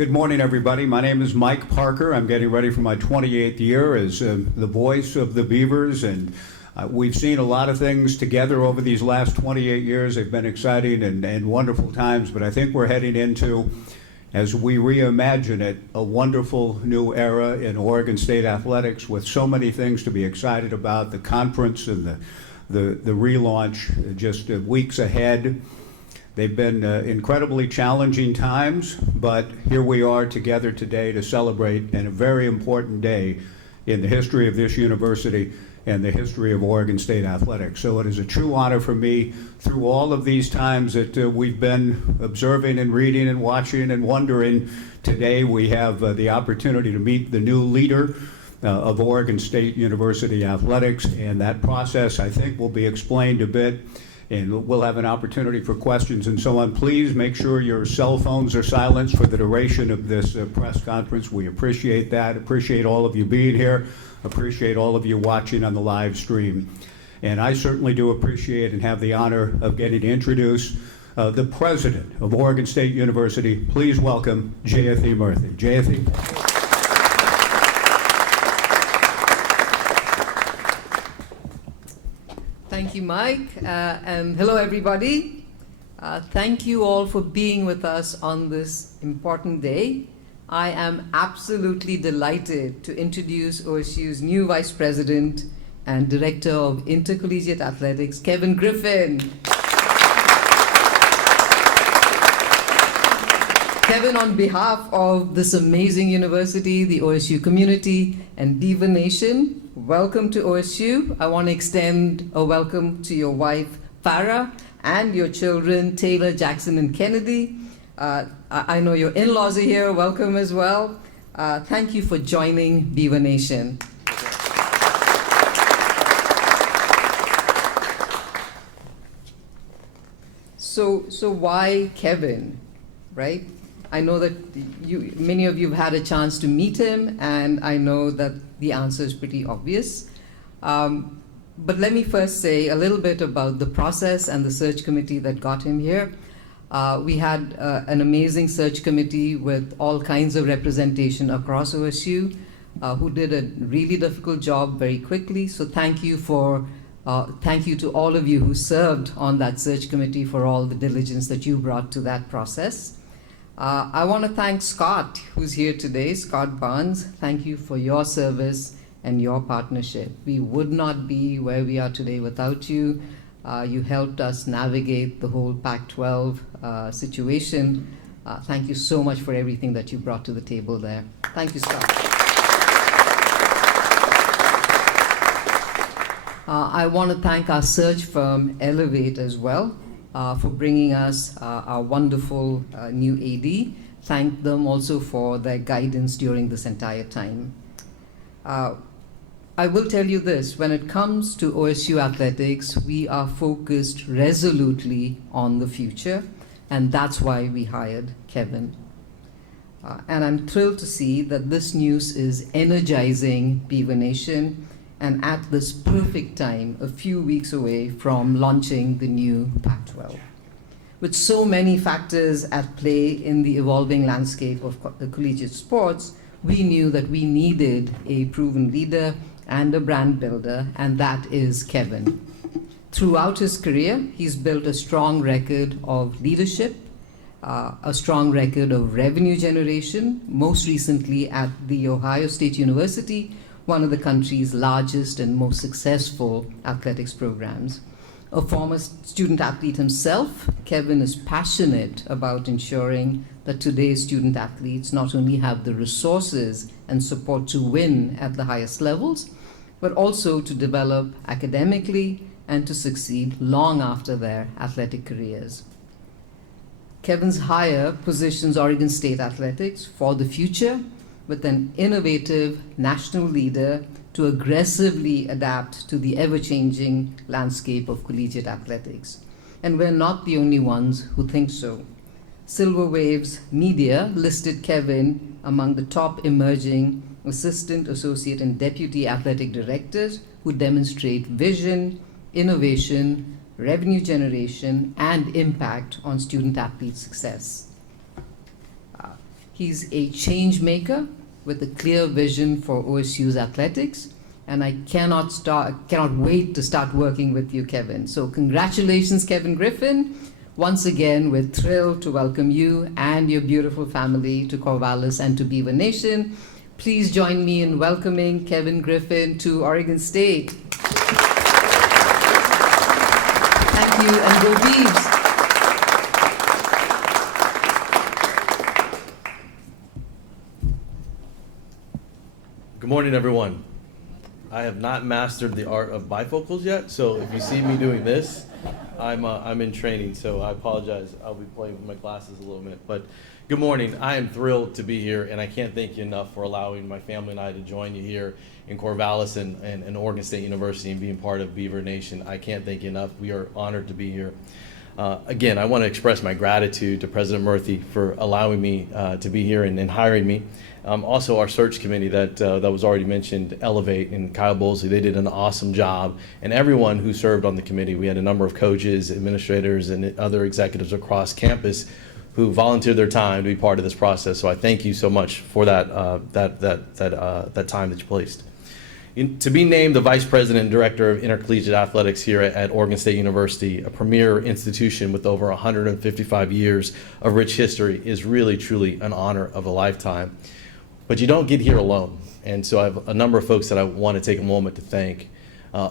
Good morning, everybody. My name is Mike Parker. I'm getting ready for my 28th year as the voice of the Beavers, and we've seen a lot of things together over these last 28 years. They've been exciting and wonderful times, but I think we're heading into, as we reimagine it, a wonderful new era in Oregon State athletics with so many things to be excited about, the conference and the relaunch just weeks ahead. They've been incredibly challenging times, but here we are together today to celebrate in a very important day in the history of this university and the history of Oregon State athletics. So it is a true honor for me through all of these times that we've been observing and reading and watching and wondering. Today we have the opportunity to meet the new leader of Oregon State University athletics, and that process I think will be explained a bit, and we'll have an opportunity for questions and so on. Please make sure your cell phones are silenced for the duration of this press conference. We appreciate that. Appreciate all of you being here. Appreciate all of you watching on the live stream. And I certainly do appreciate and have the honor of getting to introduce the president of Oregon State University. Please welcome Jayathi Murthy. Jayathi. Thank you, Mike, and hello, everybody. Thank you all for being with us on this important day. I am absolutely delighted to introduce OSU's new Vice President and Director of Intercollegiate Athletics, Kevin Griffin. Kevin, on behalf of this amazing university, the OSU community, and Beaver Nation, welcome to OSU. I want to extend a welcome to your wife, Farah, and your children, Taylor, Jackson, and Kennedy. I know your in-laws are here. Welcome as well. Thank you for joining Beaver Nation. So why Kevin, right? I know that many of you have had a chance to meet him, and I know that the answer is pretty obvious. But let me first say a little bit about the process and the search committee that got him here. We had an amazing search committee with all kinds of representation across OSU who did a really difficult job very quickly. So thank you to all of you who served on that search committee for all the diligence that you brought to that process. I want to thank Scott, who's here today, Scott Barnes. Thank you for your service and your partnership. We would not be where we are today without you. You helped us navigate the whole Pac-12 situation. Thank you so much for everything that you brought to the table there. Thank you, Scott. I want to thank our search firm, Elevate, as well, for bringing us our wonderful new AD. Thank them also for their guidance during this entire time. I will tell you this, when it comes to OSU athletics, we are focused resolutely on the future, and that's why we hired Kevin. And I'm thrilled to see that this news is energizing Beaver Nation, and at this perfect time, a few weeks away from launching the new Pac-12. With so many factors at play in the evolving landscape of collegiate sports, we knew that we needed a proven leader and a brand builder, and that is Kevin. Throughout his career, he's built a strong record of leadership, a strong record of revenue generation, most recently at The Ohio State University, one of the country's largest and most successful athletics programs. A former student athlete himself, Kevin is passionate about ensuring that today's student athletes not only have the resources and support to win at the highest levels, but also to develop academically and to succeed long after their athletic careers. Kevin's hire positions Oregon State athletics for the future with an innovative national leader to aggressively adapt to the ever-changing landscape of collegiate athletics. And we're not the only ones who think so. Silver Waves Media listed Kevin among the top emerging assistant, associate, and deputy athletic directors who demonstrate vision, innovation, revenue generation, and impact on student athlete success. He's a change maker with a clear vision for OSU's athletics, and I cannot wait to start working with you, Kevin. So congratulations, Kevin Griffin. Once again, we're thrilled to welcome you and your beautiful family to Corvallis and to Beaver Nation. Please join me in welcoming Kevin Griffin to Oregon State. Thank you, and go Beavs. Good morning, everyone. I have not mastered the art of bifocals yet, so if you see me doing this, I'm in training, so I apologize. I'll be playing with my glasses a little bit. But good morning. I am thrilled to be here, and I can't thank you enough for allowing my family and I to join you here in Corvallis and Oregon State University and being part of Beaver Nation. I can't thank you enough. We are honored to be here. Again, I want to express my gratitude to President Murthy for allowing me to be here and hiring me. Also, our search committee that was already mentioned, Elevate, and Kyle Bowlesley, they did an awesome job. And everyone who served on the committee, we had a number of coaches, administrators, and other executives across campus who volunteered their time to be part of this process. So I thank you so much for that time that you placed. To be named the Vice President and Director of Intercollegiate Athletics here at Oregon State University, a premier institution with over 155 years of rich history, is really, truly an honor of a lifetime. But you don't get here alone. And so I have a number of folks that I want to take a moment to thank.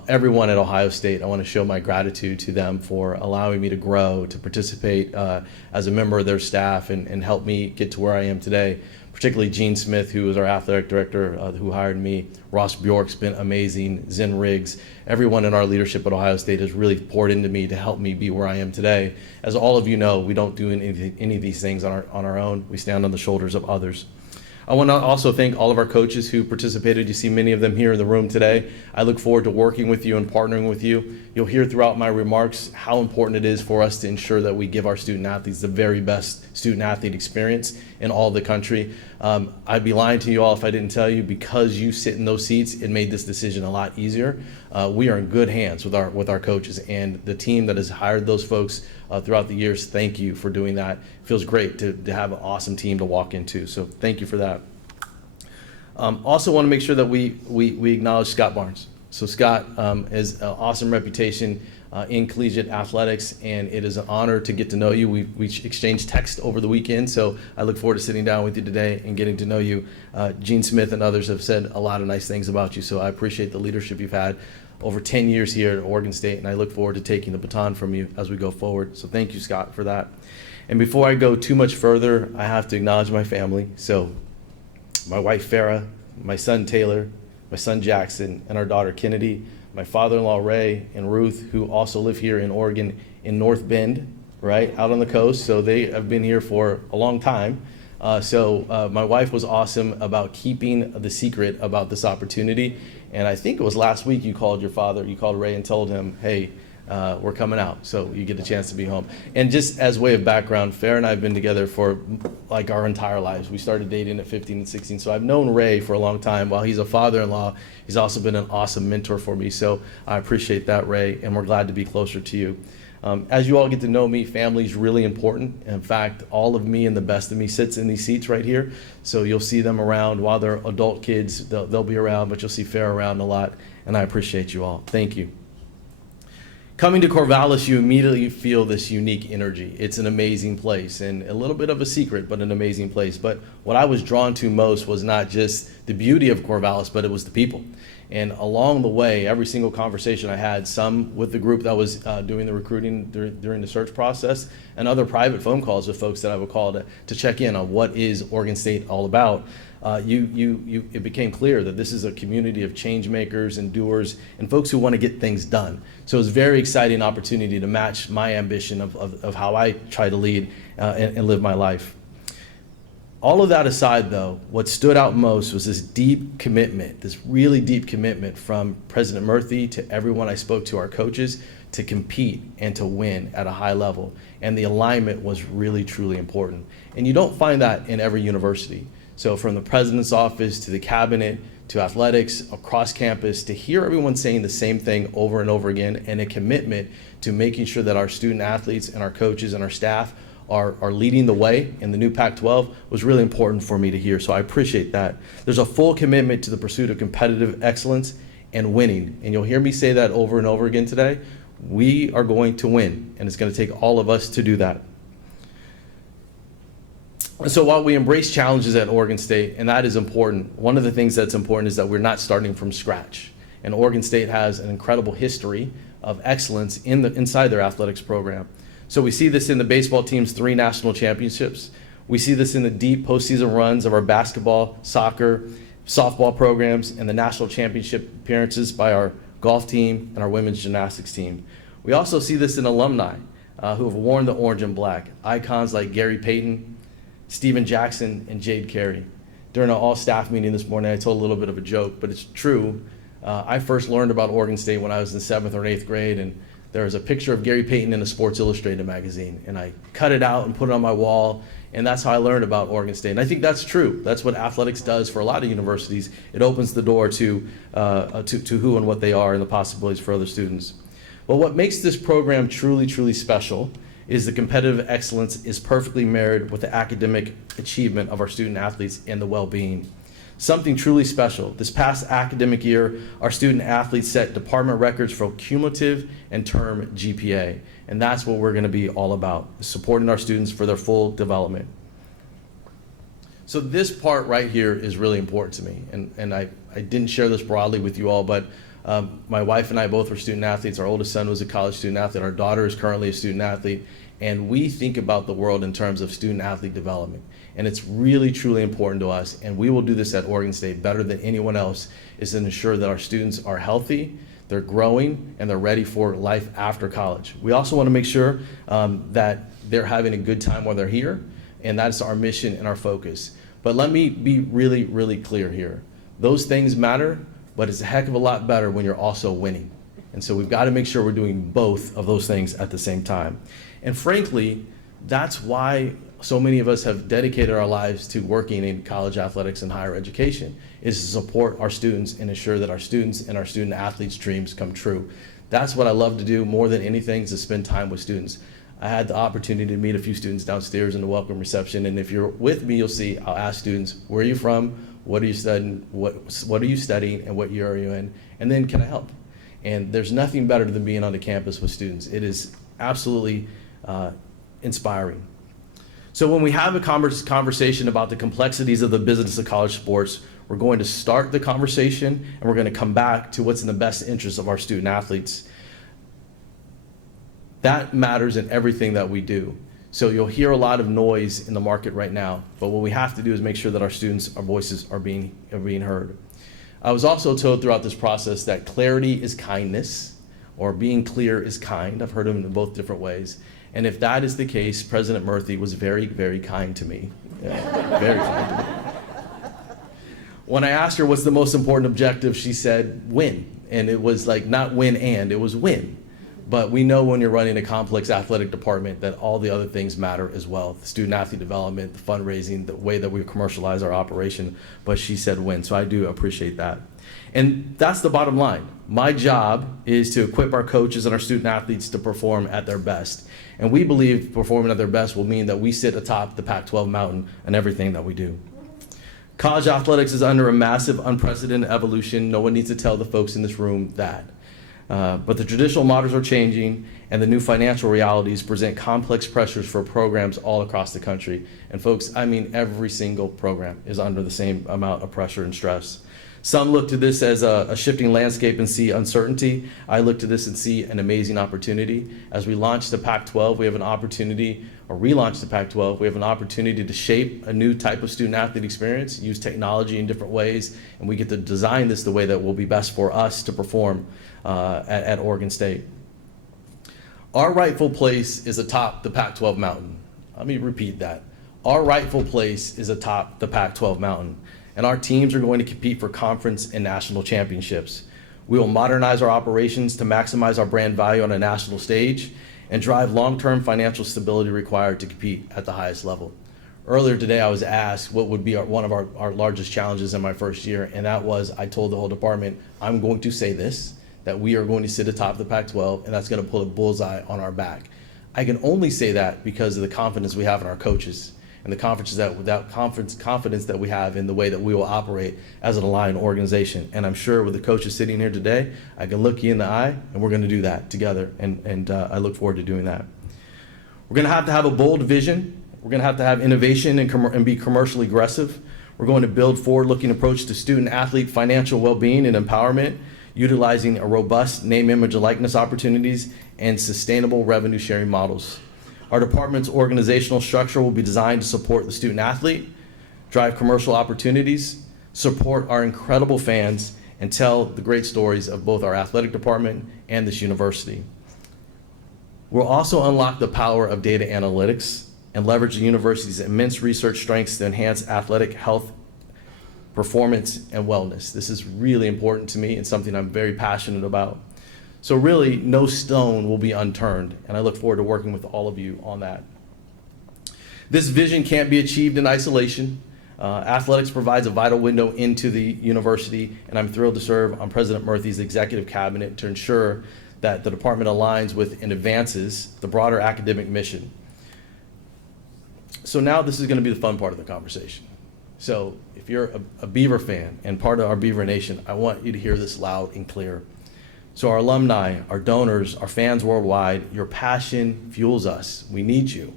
Everyone at Ohio State, I want to show my gratitude to them for allowing me to grow, to participate as a member of their staff and help me get to where I am today. Particularly Gene Smith, who was our athletic director, who hired me. Ross Bjork's been amazing. Zen Riggs. Everyone in our leadership at Ohio State has really poured into me to help me be where I am today. As all of you know, we don't do any of these things on our own. We stand on the shoulders of others. I want to also thank all of our coaches who participated. You see many of them here in the room today. I look forward to working with you and partnering with you. You'll hear throughout my remarks how important it is for us to ensure that we give our student athletes the very best student athlete experience in all of the country. I'd be lying to you all if I didn't tell you, because you sit in those seats, it made this decision a lot easier. We are in good hands with our coaches, and the team that has hired those folks throughout the years. Thank you for doing that. It feels great to have an awesome team to walk into. So thank you for that. Also want to make sure that we acknowledge Scott Barnes. So Scott has an awesome reputation in collegiate athletics, and it is an honor to get to know you. We exchanged text over the weekend, so I look forward to sitting down with you today and getting to know you. Gene Smith and others have said a lot of nice things about you, so I appreciate the leadership you've had over 10 years here at Oregon State, and I look forward to taking the baton from you as we go forward. So thank you, Scott, for that. And before I go too much further, I have to acknowledge my family. So my wife, Farah, my son, Taylor, my son, Jackson, and our daughter, Kennedy, my father-in-law, Ray, and Ruth, who also live here in Oregon in North Bend, right, out on the coast. So they have been here for a long time. My wife was awesome about keeping the secret about this opportunity. And I think it was last week you called Ray and told him, hey, we're coming out, so you get a chance to be home. And just as way of background, Farrah and I have been together for like our entire lives. We started dating at 15 and 16, so I've known Ray for a long time. While he's a father-in-law, he's also been an awesome mentor for me, so I appreciate that, Ray, and we're glad to be closer to you. As you all get to know me, family is really important. In fact, all of me and the best of me sits in these seats right here, so you'll see them around. While they're adult kids, they'll be around, but you'll see Farrah around a lot, and I appreciate you all. Thank you. Coming to Corvallis, you immediately feel this unique energy. It's an amazing place, and a little bit of a secret, but an amazing place. But what I was drawn to most was not just the beauty of Corvallis, but it was the people. And along the way, every single conversation I had, some with the group that was doing the recruiting during the search process, and other private phone calls with folks that I would call to check in on what is Oregon State all about. It became clear that this is a community of change makers and doers and folks who want to get things done. So it was a very exciting opportunity to match my ambition of how I try to lead and live my life. All of that aside, though, what stood out most was this deep commitment, this really deep commitment from President Murthy to everyone I spoke to, our coaches, to compete and to win at a high level. And the alignment was really, truly important. And you don't find that in every university. So from the president's office to the cabinet to athletics across campus, to hear everyone saying the same thing over and over again, and a commitment to making sure that our student athletes and our coaches and our staff are leading the way in the new Pac-12 was really important for me to hear, so I appreciate that. There's a full commitment to the pursuit of competitive excellence and winning, and you'll hear me say that over and over again today. We are going to win, and it's going to take all of us to do that. So while we embrace challenges at Oregon State, and that is important, one of the things that's important is that we're not starting from scratch. And Oregon State has an incredible history of excellence inside their athletics program. So we see this in the baseball team's 3 national championships. We see this in the deep postseason runs of our basketball, soccer, softball programs, and the national championship appearances by our golf team and our women's gymnastics team. We also see this in alumni who have worn the orange and black, icons like Gary Payton, Steven Jackson, and Jade Carey. During our all-staff meeting this morning, I told a little bit of a joke, but it's true. I first learned about Oregon State when I was in 7th or 8th grade, and there was a picture of Gary Payton in a Sports Illustrated magazine, and I cut it out and put it on my wall, and that's how I learned about Oregon State. And I think that's true. That's what athletics does for a lot of universities. It opens the door to who and what they are and the possibilities for other students. But what makes this program truly, truly special is the competitive excellence is perfectly married with the academic achievement of our student athletes and the well-being. Something truly special. This past academic year, our student athletes set department records for cumulative and term GPA. And that's what we're gonna be all about, supporting our students for their full development. So this part right here is really important to me. And I didn't share this broadly with you all, but my wife and I both were student athletes. Our oldest son was a college student athlete. Our daughter is currently a student athlete. And we think about the world in terms of student athlete development. And it's really, truly important to us. And we will do this at Oregon State better than anyone else, is to ensure that our students are healthy, they're growing, and they're ready for life after college. We also want to make sure that they're having a good time while they're here. And that's our mission and our focus. But let me be really, really clear here. Those things matter, but it's a heck of a lot better when you're also winning. And so we've got to make sure we're doing both of those things at the same time. And frankly, that's why so many of us have dedicated our lives to working in college athletics and higher education, is to support our students and ensure that our students and our student athletes' dreams come true. That's what I love to do more than anything, is to spend time with students. I had the opportunity to meet a few students downstairs in the welcome reception, and if you're with me, you'll see I'll ask students, where are you from, what are you studying, what are you studying, and what year are you in, and then can I help? And there's nothing better than being on the campus with students. It is absolutely inspiring. So when we have a conversation about the complexities of the business of college sports, we're going to start the conversation and we're going to come back to what's in the best interest of our student athletes. That matters in everything that we do. So you'll hear a lot of noise in the market right now, but what we have to do is make sure that our students, our voices are being heard. I was also told throughout this process that clarity is kindness, or being clear is kind. I've heard them in both different ways. And if that is the case, President Murthy was very, very kind to me. Yeah, very kind to me. When I asked her what's the most important objective, she said win. And it was like not win and, it was win. But we know when you're running a complex athletic department that all the other things matter as well. The student athlete development, the fundraising, the way that we commercialize our operation. But she said win, so I do appreciate that. And that's the bottom line. My job is to equip our coaches and our student athletes to perform at their best. And we believe performing at their best will mean that we sit atop the Pac-12 mountain in everything that we do. College athletics is under a massive, unprecedented evolution. No one needs to tell the folks in this room that. But the traditional models are changing, and the new financial realities present complex pressures for programs all across the country. And folks, I mean every single program is under the same amount of pressure and stress. Some look to this as a shifting landscape and see uncertainty. I look to this and see an amazing opportunity. As we launch the Pac-12, we have an opportunity, or relaunch the Pac-12, we have an opportunity to shape a new type of student athlete experience, use technology in different ways, and we get to design this the way that will be best for us to perform at Oregon State. Our rightful place is atop the Pac-12 mountain. Let me repeat that. Our rightful place is atop the Pac-12 mountain. And our teams are going to compete for conference and national championships. We will modernize our operations to maximize our brand value on a national stage and drive long-term financial stability required to compete at the highest level. Earlier today, I was asked what would be one of our largest challenges in my first year, and that was, I told the whole department, I'm going to say this, that we are going to sit atop the Pac-12, and that's going to pull a bullseye on our back. I can only say that because of the confidence we have in our coaches and the confidence that we have in the way that we will operate as an aligned organization. And I'm sure with the coaches sitting here today, I can look you in the eye, and we're going to do that together. And I look forward to doing that. We're going to have a bold vision. We're going to have innovation and be commercially aggressive. We're going to build forward-looking approach to student-athlete financial well-being and empowerment, utilizing a robust name, image, and likeness opportunities and sustainable revenue-sharing models. Our department's organizational structure will be designed to support the student-athlete, drive commercial opportunities, support our incredible fans, and tell the great stories of both our athletic department and this university. We'll also unlock the power of data analytics and leverage the university's immense research strengths to enhance athletic health, performance, and wellness. This is really important to me and something I'm very passionate about. So really, no stone will be unturned, and I look forward to working with all of you on that. This vision can't be achieved in isolation. Athletics provides a vital window into the university, and I'm thrilled to serve on President Murthy's executive cabinet to ensure that the department aligns with and advances the broader academic mission. So now this is going to be the fun part of the conversation. So if you're a Beaver fan and part of our Beaver Nation, I want you to hear this loud and clear. So our alumni, our donors, our fans worldwide, your passion fuels us. We need you.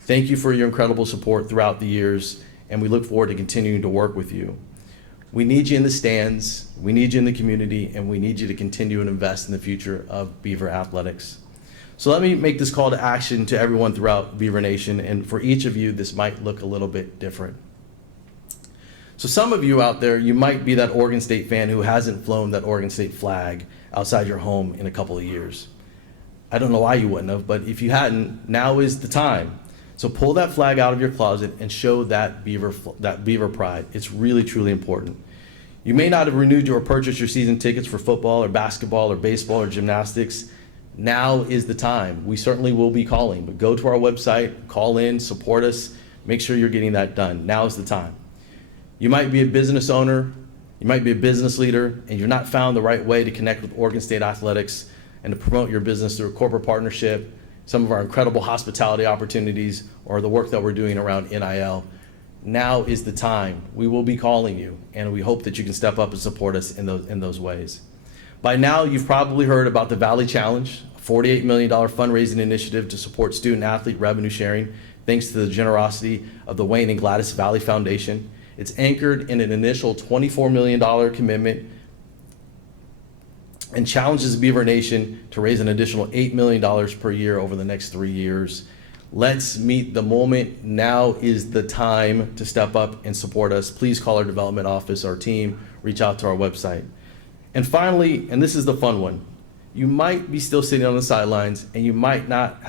Thank you for your incredible support throughout the years, and we look forward to continuing to work with you. We need you in the stands, we need you in the community, and we need you to continue and invest in the future of Beaver athletics. So let me make this call to action to everyone throughout Beaver Nation, and for each of you, this might look a little bit different. So some of you out there, you might be that Oregon State fan who hasn't flown that Oregon State flag outside your home in a couple of years. I don't know why you wouldn't have, but if you hadn't, now is the time. So pull that flag out of your closet and show that Beaver pride. It's really, truly important. You may not have renewed or purchased your season tickets for football or basketball or baseball or gymnastics. Now is the time. We certainly will be calling, but go to our website, call in, support us, make sure you're getting that done. Now is the time. You might be a business owner, you might be a business leader, and you've not found the right way to connect with Oregon State athletics and to promote your business through a corporate partnership, some of our incredible hospitality opportunities, or the work that we're doing around NIL. Now is the time. We will be calling you, and we hope that you can step up and support us in those ways. By now, you've probably heard about the Valley Challenge, a $48 million fundraising initiative to support student-athlete revenue sharing, thanks to the generosity of the Wayne and Gladys Valley Foundation. It's anchored in an initial $24 million commitment and challenges Beaver Nation to raise an additional $8 million per year over the next 3 years. Let's meet the moment. Now is the time to step up and support us. Please call our development office, our team, reach out to our website. And finally, and this is the fun one, you might be still sitting on the sidelines and you might not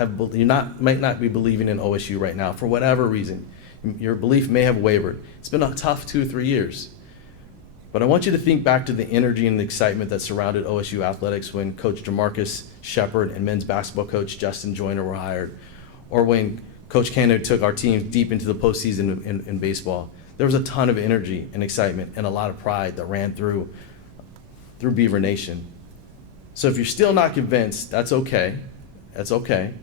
be believing in OSU right now for whatever reason. Your belief may have wavered. It's been a tough 2 or 3 years. But I want you to think back to the energy and the excitement that surrounded OSU athletics when Coach Jamarcus Shepard and men's basketball coach Justin Joyner were hired, or when Coach Canada took our team deep into the postseason in baseball. There was a ton of energy and excitement and a lot of pride that ran through Beaver Nation. So if you're still not convinced, that's okay. That's okay.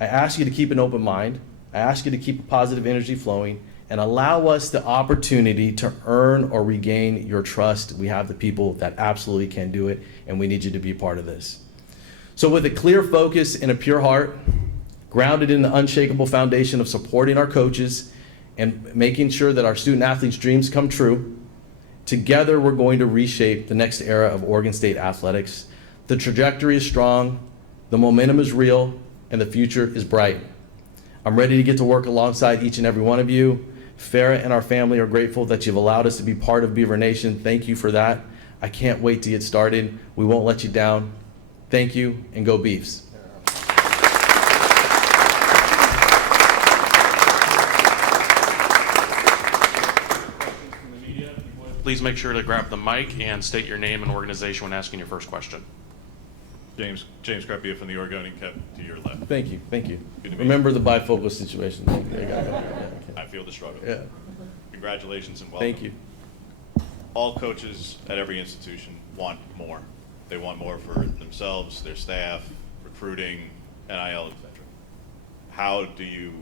I ask you to keep an open mind. I ask you to keep a positive energy flowing and allow us the opportunity to earn or regain your trust. We have the people that absolutely can do it, and we need you to be part of this. So with a clear focus and a pure heart, grounded in the unshakable foundation of supporting our coaches and making sure that our student athletes' dreams come true, together we're going to reshape the next era of Oregon State athletics. The trajectory is strong, the momentum is real, and the future is bright. I'm ready to get to work alongside each and every one of you. Farah and our family are grateful that you've allowed us to be part of Beaver Nation. Thank you for that. I can't wait to get started. We won't let you down. Thank you, and go Beavs. Please make sure to grab the mic and state your name and organization when asking your first question. James Crepia from the Oregonian, kept to your left. Thank you, thank you. Good to meet Remember the bifocal situation. There you go. I feel the struggle. Yeah. Congratulations and welcome. Thank you. All coaches at every institution want more. They want more for themselves, their staff, recruiting, NIL, etc. how do you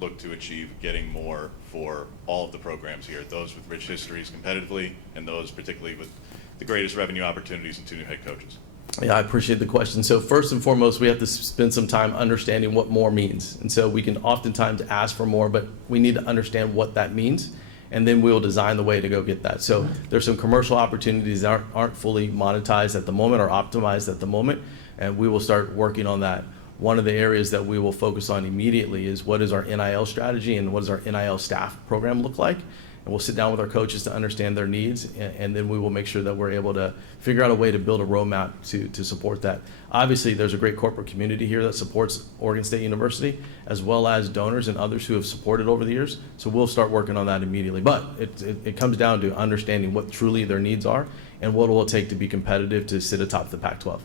look to achieve getting more for all of the programs here, those with rich histories competitively and those particularly with the greatest revenue opportunities and 2 new head coaches? Yeah, I appreciate the question. So first and foremost, we have to spend some time understanding what more means. And so we can oftentimes ask for more, but we need to understand what that means, and then we'll design the way to go get that. So there's some commercial opportunities that aren't fully monetized at the moment or optimized at the moment, and we will start working on that. One of the areas that we will focus on immediately is what is our NIL strategy and what does our NIL staff program look like. And we'll sit down with our coaches to understand their needs, and then we will make sure that we're able to figure out a way to build a roadmap to support that. Obviously, there's a great corporate community here that supports Oregon State University, as well as donors and others who have supported over the years. So we'll start working on that immediately. But it comes down to understanding what truly their needs are and what it will take to be competitive to sit atop the Pac-12.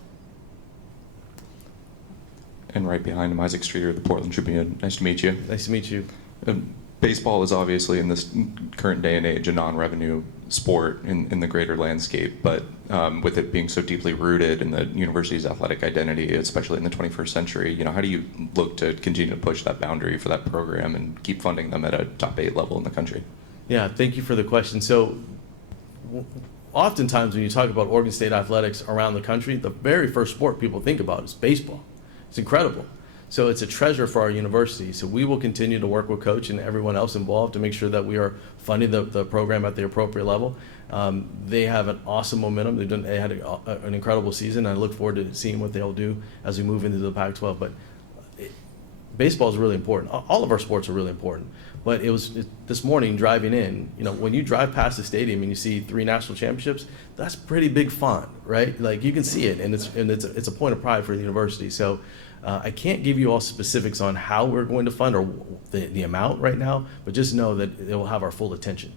And right behind him, Isaac Streeter, the Portland Tribune. Nice to meet you. Nice to meet you. Baseball is obviously in this current day and age a non-revenue sport in the greater landscape, but with it being so deeply rooted in the university's athletic identity, especially in the 21st century, how do you look to continue to push that boundary for that program and keep funding them at a top 8 level in the country? Yeah, thank you for the question. So oftentimes when you talk about Oregon State athletics around the country, the very first sport people think about is baseball. It's incredible. So it's a treasure for our university. So we will continue to work with Coach and everyone else involved to make sure that we are funding the program at the appropriate level. They have an awesome momentum. They had an incredible season. I look forward to seeing what they'll do as we move into the Pac-12. But baseball is really important. All of our sports are really important. But this morning driving in, when you drive past the stadium and you see 3 national championships, that's pretty big font, right? Like you can see it, and it's a point of pride for the university. So I can't give you all specifics on how we're going to fund or the amount right now, but just know that it will have our full attention.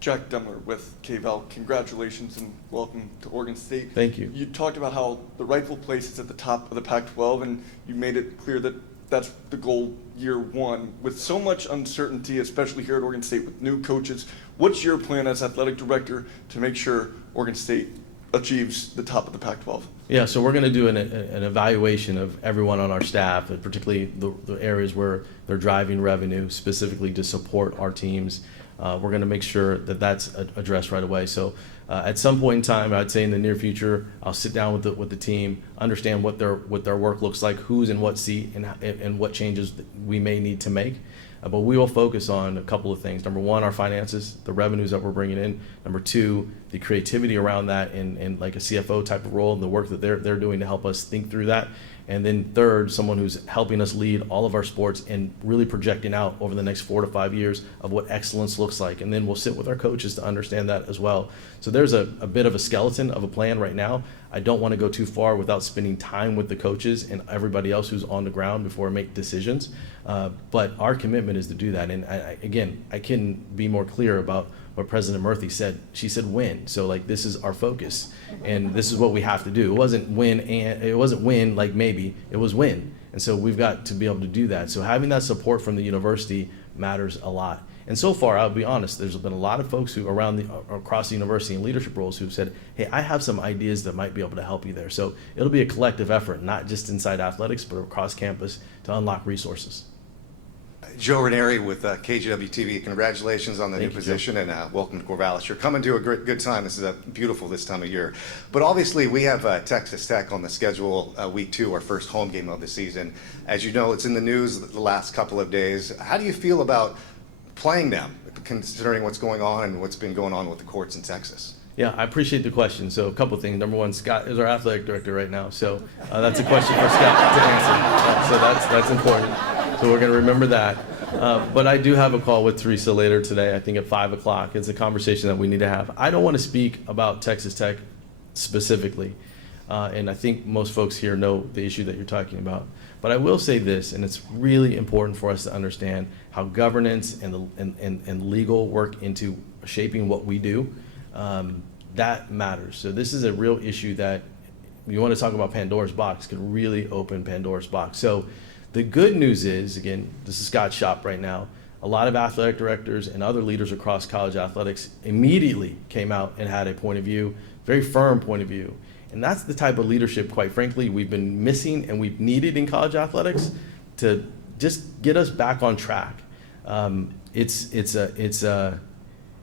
Jack Demler with KVAL. Congratulations and welcome to Oregon State. Thank you. You talked about how the rightful place is at the top of the Pac-12, and you made it clear that that's the goal year one. With so much uncertainty, especially here at Oregon State with new coaches, what's your plan as athletic director to make sure Oregon State achieves the top of the Pac-12? Yeah, so we're going to do an evaluation of everyone on our staff, and particularly the areas where they're driving revenue, specifically to support our teams. We're going to make sure that that's addressed right away. So at some point in time, I'd say in the near future, I'll sit down with the team, understand what their work looks like, who's in what seat, and what changes we may need to make. But we will focus on a couple of things. Number one, our finances, the revenues that we're bringing in. Number two, the creativity around that and like a CFO type of role and the work that they're doing to help us think through that. And then third, someone who's helping us lead all of our sports and really projecting out over the next 4 to 5 years of what excellence looks like. And then we'll sit with our coaches to understand that as well. So there's a bit of a skeleton of a plan right now. I don't want to go too far without spending time with the coaches and everybody else who's on the ground before I make decisions. But our commitment is to do that. And I couldn't be more clear about what President Murphy said. She said win. So like this is our focus, and this is what we have to do. It wasn't win like maybe, it was win. And so we've got to be able to do that. So having that support from the university matters a lot. And so far, I'll be honest, there's been a lot of folks who across the university in leadership roles who've said, hey, I have some ideas that might be able to help you there. So it'll be a collective effort, not just inside athletics, but across campus to unlock resources. Joe Ranieri with KGW-TV. Congratulations on the Thank new you, position, and welcome to Corvallis. You're coming to a good time. This is beautiful this time of year. But obviously, we have Texas Tech on the schedule week 2, our first home game of the season. As you know, it's in the news the last couple of days. How do you feel about playing them, considering what's going on and what's been going on with the courts in Texas? Yeah, I appreciate the question. So a couple of things. Number one, Scott is our athletic director right now. So that's a question for Scott to answer. So that's important. So we're going to remember that. But I do have a call with Teresa later today, I think at 5 o'clock. It's a conversation that we need to have. I don't want to speak about Texas Tech specifically. And I think most folks here know the issue that you're talking about. But I will say this, and it's really important for us to understand how governance and legal work into shaping what we do. That matters. So this is a real issue that you want to talk about Pandora's box, could really open Pandora's box. So the good news is, again, this is Scott's shop right now, a lot of athletic directors and other leaders across college athletics immediately came out and had a point of view, very firm point of view. And that's the type of leadership, quite frankly, we've been missing and we've needed in college athletics to just get us back on track. It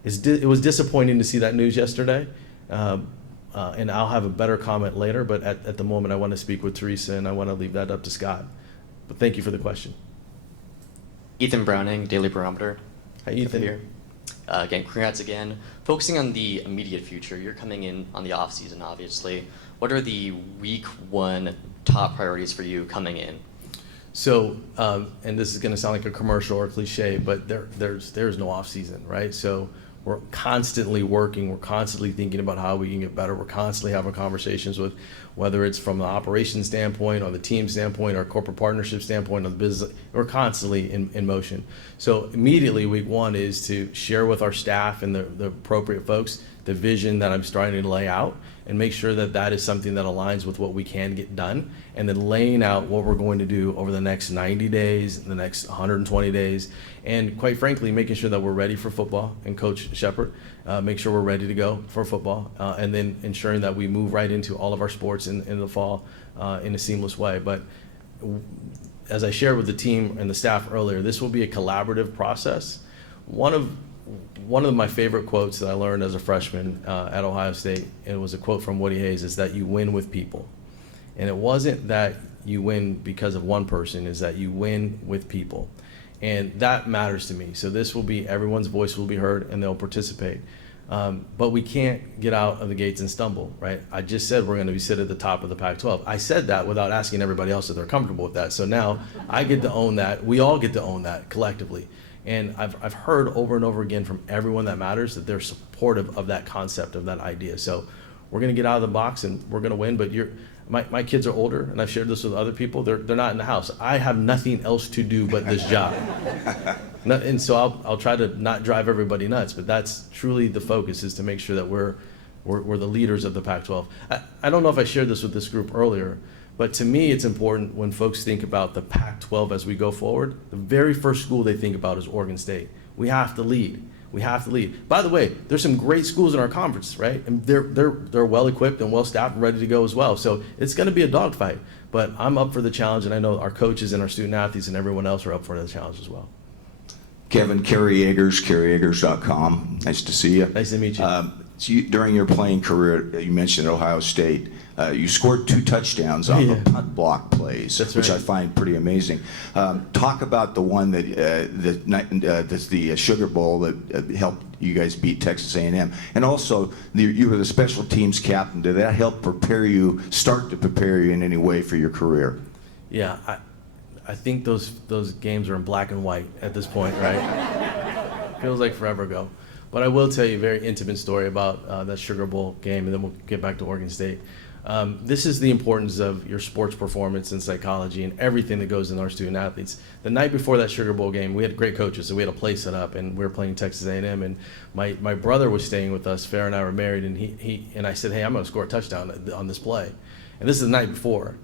was disappointing to see that news yesterday, and I'll have a better comment later, but at the moment I want to speak with Teresa and I want to leave that up to Scott. But thank you for the question. Ethan Browning, Daily Barometer. Hi, Ethan. Here. Again, congrats again. Focusing on the immediate future, you're coming in on the off season, obviously. What are the week one top priorities for you coming in? So, and this is going to sound like a commercial or a cliche, but there's no off season, right? So we're constantly working, we're constantly thinking about how we can get better, we're constantly having conversations with, whether it's from the operations standpoint or the team standpoint or corporate partnership standpoint or the business, we're constantly in motion. So immediately week one is to share with our staff and the appropriate folks the vision that I'm starting to lay out, and make sure that that is something that aligns with what we can get done, and then laying out what we're going to do over the next 90 days, the next 120 days, and quite frankly, making sure that we're ready for football, and Coach Shepard, make sure we're ready to go for football, and then ensuring that we move right into all of our sports in the fall in a seamless way. But as I shared with the team and the staff earlier, this will be a collaborative process. One of my favorite quotes that I learned as a freshman at Ohio State, and it was a quote from Woody Hayes, is that you win with people. And it wasn't that you win because of one person, is that you win with people. And that matters to me. So this will be, everyone's voice will be heard and they'll participate. But we can't get out of the gates and stumble, right? I just said we're gonna sit at the top of the Pac-12. I said that without asking everybody else if they're comfortable with that. So now I get to own that. We all get to own that collectively. And I've heard over and over again from everyone that matters that they're supportive of that concept, of that idea. So we're going to get out of the box and we're going to win. But my kids are older, and I've shared this with other people. They're not in the house. I have nothing else to do but this job. And so I'll try to not drive everybody nuts. But that's truly the focus, is to make sure that we're the leaders of the Pac-12. I don't know if I shared this with this group earlier, but to me, it's important when folks think about the Pac-12 as we go forward, the very first school they think about is Oregon State. We have to lead. We have to lead. By the way, there's some great schools in our conference, right? And they're well equipped and well staffed and ready to go as well. So it's going to be a dogfight. But I'm up for the challenge, and I know our coaches and our student athletes and everyone else are up for the challenge as well. Kevin, Kerry Eggers, KerryEggers.com. Nice to see you. Nice to meet you. During your playing career, you mentioned Ohio State. You scored 2 touchdowns on the punt block plays, That's which right. I find pretty amazing. Talk about the one that's the Sugar Bowl that helped you guys beat Texas A&M, and also you were the special teams captain. Did that help start to prepare you in any way for your career? Yeah, I think those games are in black and white at this point, right? Feels like forever ago. But I will tell you a very intimate story about that Sugar Bowl game, and then we'll get back to Oregon State. This is the importance of your sports performance and psychology and everything that goes into our student athletes. The night before that Sugar Bowl game, we had great coaches, so we had a play set up, and we were playing Texas A&M, and my brother was staying with us. Farrah and I were married, and I said, hey, I'm going to score a touchdown on this play. And this is the night before.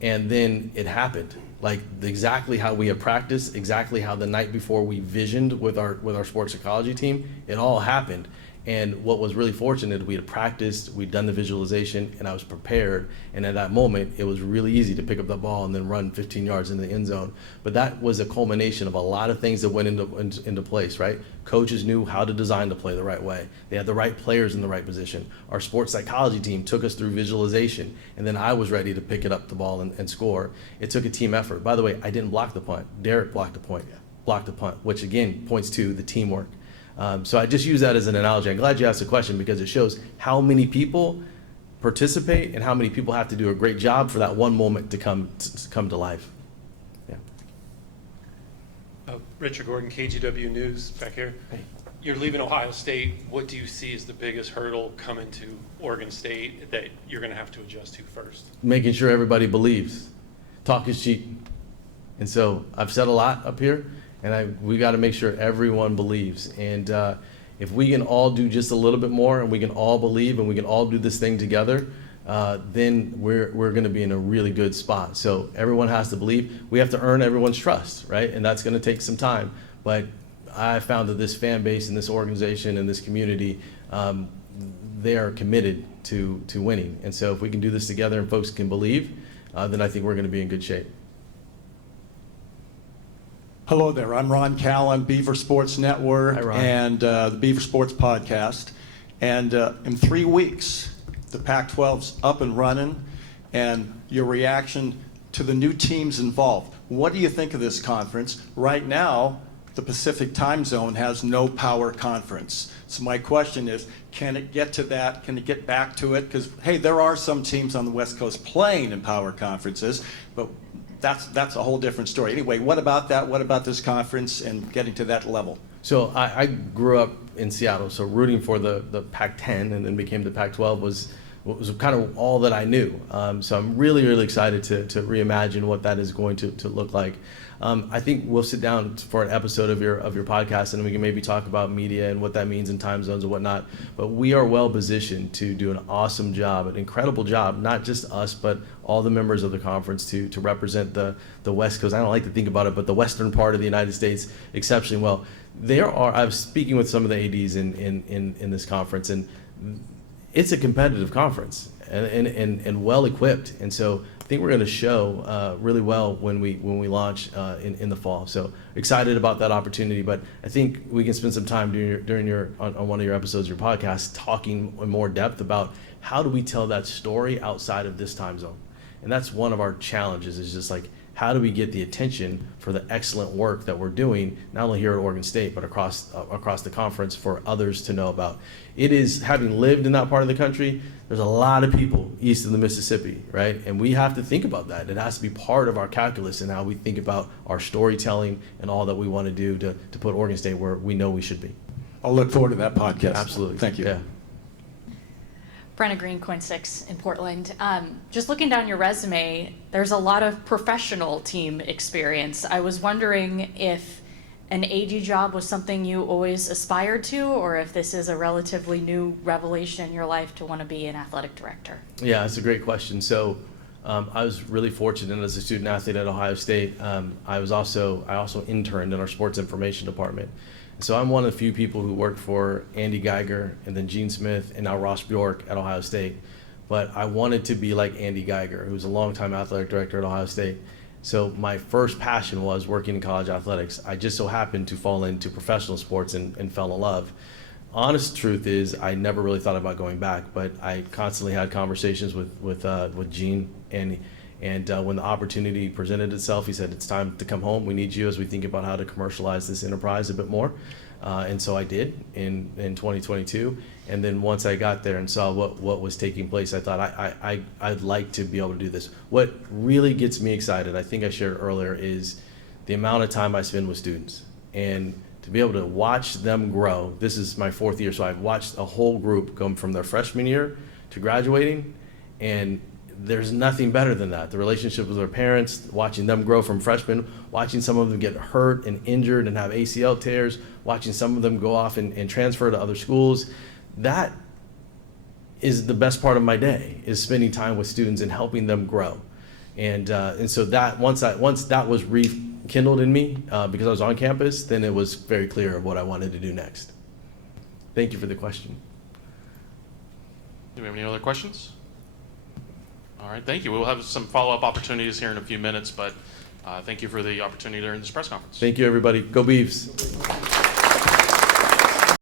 And then it happened, like exactly how we had practiced, exactly how the night before we visioned with our sports psychology team. It all happened. And what was really fortunate, we had practiced, we'd done the visualization, and I was prepared. And at that moment, it was really easy to pick up the ball and then run 15 yards into the end zone. But that was a culmination of a lot of things that went into place, right? Coaches knew how to design the play the right way. They had the right players in the right position. Our sports psychology team took us through visualization, and then I was ready to pick it up the ball and score. It took a team effort. By the way, I didn't block the punt. Derek blocked the punt, which again points to the teamwork. So I just use that as an analogy. I'm glad you asked the question, because it shows how many people participate and how many people have to do a great job for that one moment to come to life. Yeah. Richard Gordon, KGW News, back here. Hey. You're leaving Ohio State. What do you see as the biggest hurdle coming to Oregon State that you're going to have to adjust to first? Making sure everybody believes. Talk is cheap. And so I've said a lot up here, and we got to make sure everyone believes. And if we can all do just a little bit more, and we can all believe, and we can all do this thing together, then we're going to be in a really good spot. So everyone has to believe. We have to earn everyone's trust, right? And that's going to take some time. But I found that this fan base and this organization and this community, they are committed to winning. And so if we can do this together and folks can believe, then I think we're going to be in good shape. Hello there, I'm Ron Callan, Beaver Sports Network. Hi, Ron. And the Beaver Sports Podcast. And in 3 weeks, the Pac-12's up and running, and your reaction to the new teams involved. What do you think of this conference? Right now, the Pacific time zone has no power conference. So my question is, can it get to that? Can it get back to it? Because, hey, there are some teams on the West Coast playing in power conferences, but that's a whole different story. Anyway, what about that? What about this conference and getting to that level? So I grew up in Seattle, so rooting for the Pac-10 and then became the Pac-12 was kind of all that I knew. So I'm really, really excited to reimagine what that is going to look like. I think we'll sit down for an episode of your podcast, and we can maybe talk about media and what that means in time zones and whatnot. But we are well positioned to do an awesome job, an incredible job, not just us, but all the members of the conference to represent the West Coast. I don't like to think about it, but the western part of the United States exceptionally well. I was speaking with some of the ADs in this conference, and it's a competitive conference and well equipped. And so I think we're going to show really well when we launch in the fall. So excited about that opportunity. But I think we can spend some time on one of your episodes of your podcast talking in more depth about how do we tell that story outside of this time zone. And that's one of our challenges, is just like, how do we get the attention for the excellent work that we're doing, not only here at Oregon State, but across the conference for others to know about. It is, having lived in that part of the country, there's a lot of people east of the Mississippi, right? And we have to think about that. It has to be part of our calculus and how we think about our storytelling and all that we want to do to put Oregon State where we know we should be. I'll look forward to that podcast. Absolutely. Thank you. Yeah. Brenna Green, Coin 6 in Portland. Just looking down your resume, there's a lot of professional team experience. I was wondering if an AD job was something you always aspired to, or if this is a relatively new revelation in your life to want to be an athletic director. Yeah, that's a great question. So I was really fortunate as a student athlete at Ohio State. I also interned in our sports information department. So I'm one of the few people who worked for Andy Geiger and then Gene Smith and now Ross Bjork at Ohio State. But I wanted to be like Andy Geiger, who was a longtime athletic director at Ohio State. So my first passion was working in college athletics. I just so happened to fall into professional sports and fell in love. Honest truth is, I never really thought about going back, but I constantly had conversations with Gene, and when the opportunity presented itself, he said, "It's time to come home. We need you as we think about how to commercialize this enterprise a bit more." And so I did in 2022. And then once I got there and saw what was taking place, I thought I'd like to be able to do this. What really gets me excited, I think I shared earlier, is the amount of time I spend with students. And to be able to watch them grow. This is my 4th year, so I've watched a whole group go from their freshman year to graduating, and there's nothing better than that. The relationship with their parents, watching them grow from freshmen, watching some of them get hurt and injured and have ACL tears, watching some of them go off and transfer to other schools. That is the best part of my day, is spending time with students and helping them grow. And so that once that was rekindled in me because I was on campus, then it was very clear of what I wanted to do next. Thank you for the question. Do we have any other questions? All right, thank you. We'll have some follow-up opportunities here in a few minutes, but thank you for the opportunity during this press conference. Thank you, everybody. Go Beavs.